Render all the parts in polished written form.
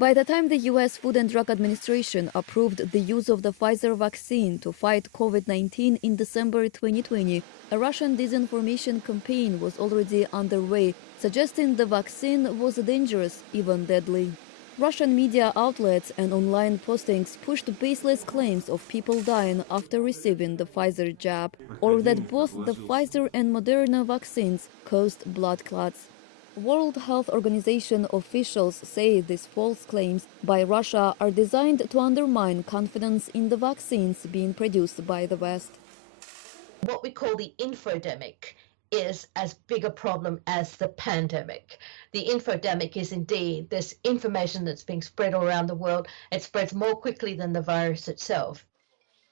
By the time the U.S. Food and Drug Administration approved the use of the Pfizer vaccine to fight COVID-19 in December 2020, a Russian disinformation campaign was already underway, suggesting the vaccine was dangerous, even deadly. Russian media outlets and online postings pushed baseless claims of people dying after receiving the Pfizer jab, or that both the Pfizer and Moderna vaccines caused blood clots. World Health Organization officials say these false claims by Russia are designed to undermine confidence in the vaccines being produced by the West. What we call the infodemic is as big a problem as the pandemic. The infodemic is indeed this information that's being spread all around the world. It spreads more quickly than the virus itself.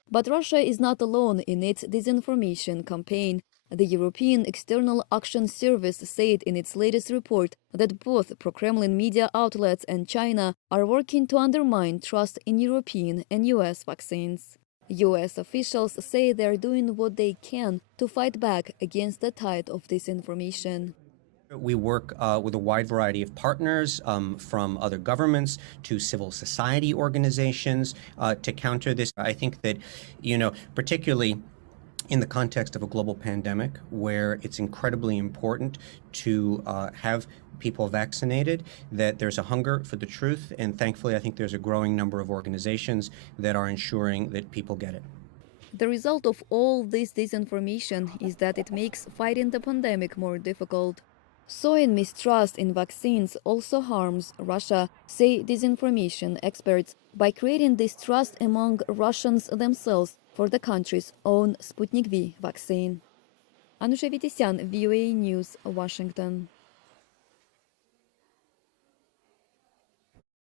But Russia is not alone in its disinformation campaign. The European External Action Service said in its latest report that both pro-Kremlin media outlets and China are working to undermine trust in European and US vaccines. US officials say they are doing what they can to fight back against the tide of disinformation. We work with a wide variety of partners, from other governments to civil society organizations, to counter this. I think that, particularly in the context of a global pandemic where it's incredibly important to have people vaccinated, that there's a hunger for the truth. And thankfully, I think there's a growing number of organizations that are ensuring that people get it. The result of all this disinformation is that it makes fighting the pandemic more difficult. Sowing mistrust in vaccines also harms Russia, say disinformation experts, by creating distrust among Russians themselves for the country's own Sputnik V vaccine. Anusha Vitisyan, VOA News, Washington.